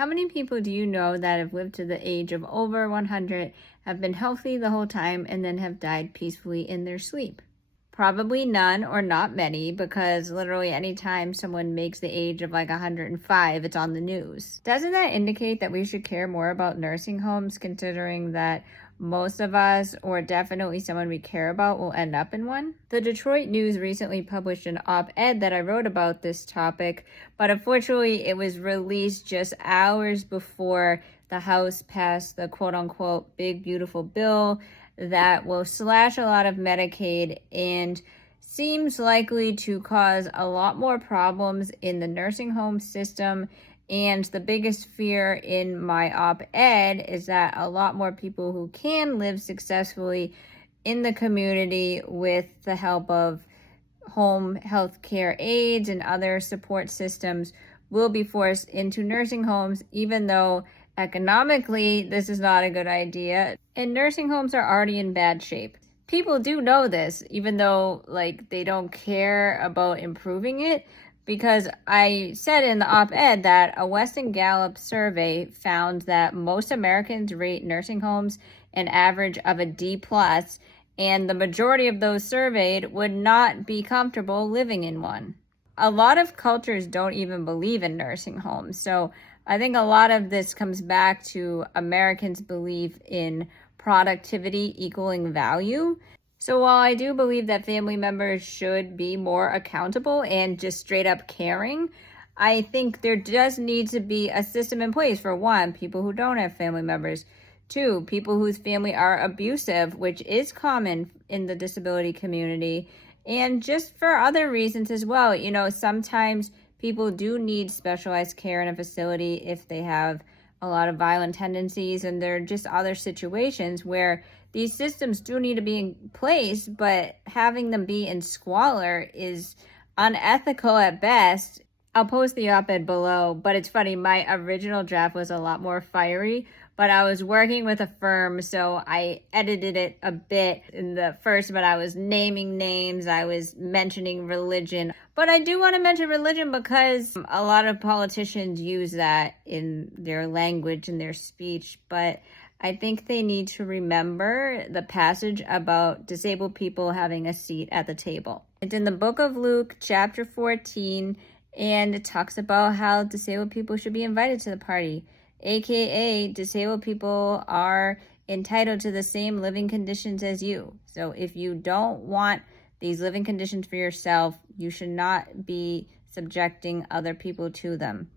How many people do you know that have lived to the age of over 100, have been healthy the whole time, and then have died peacefully in their sleep? Probably none or not many, because literally anytime someone makes the age of like 105, it's on the news. Doesn't that indicate that we should care more about nursing homes, considering that most of us, or definitely someone we care about, will end up in one? The Detroit News recently published an op-ed that I wrote about this topic, but unfortunately it was released just hours before the House passed the quote-unquote big beautiful bill that will slash a lot of Medicaid and seems likely to cause a lot more problems in the nursing home system. And the biggest fear in my op-ed is that a lot more people who can live successfully in the community with the help of home health care aides and other support systems will be forced into nursing homes, even though economically this is not a good idea. And nursing homes are already in bad shape. People do know this, even though they don't care about improving it. Because I said in the op-ed that a Weston Gallup survey found that most Americans rate nursing homes an average of a D+, and the majority of those surveyed would not be comfortable living in one. A lot of cultures don't even believe in nursing homes, so I think a lot of this comes back to Americans' belief in productivity equaling value. So while I do believe that family members should be more accountable and just straight up caring, I think there does need to be a system in place for one, people who don't have family members. Two, people whose family are abusive, which is common in the disability community. And just for other reasons as well. Sometimes people do need specialized care in a facility if they have a lot of violent tendencies, and there are just other situations where these systems do need to be in place, but having them be in squalor is unethical at best. I'll post the op-ed below, but it's funny, my original draft was a lot more fiery, but I was working with a firm, so I edited it a bit in the first, but I was naming names, I was mentioning religion. But I do want to mention religion because a lot of politicians use that in their language and their speech, but I think they need to remember the passage about disabled people having a seat at the table. It's in the book of Luke, chapter 14, and it talks about how disabled people should be invited to the party, aka disabled people are entitled to the same living conditions as you. So if you don't want these living conditions for yourself, you should not be subjecting other people to them.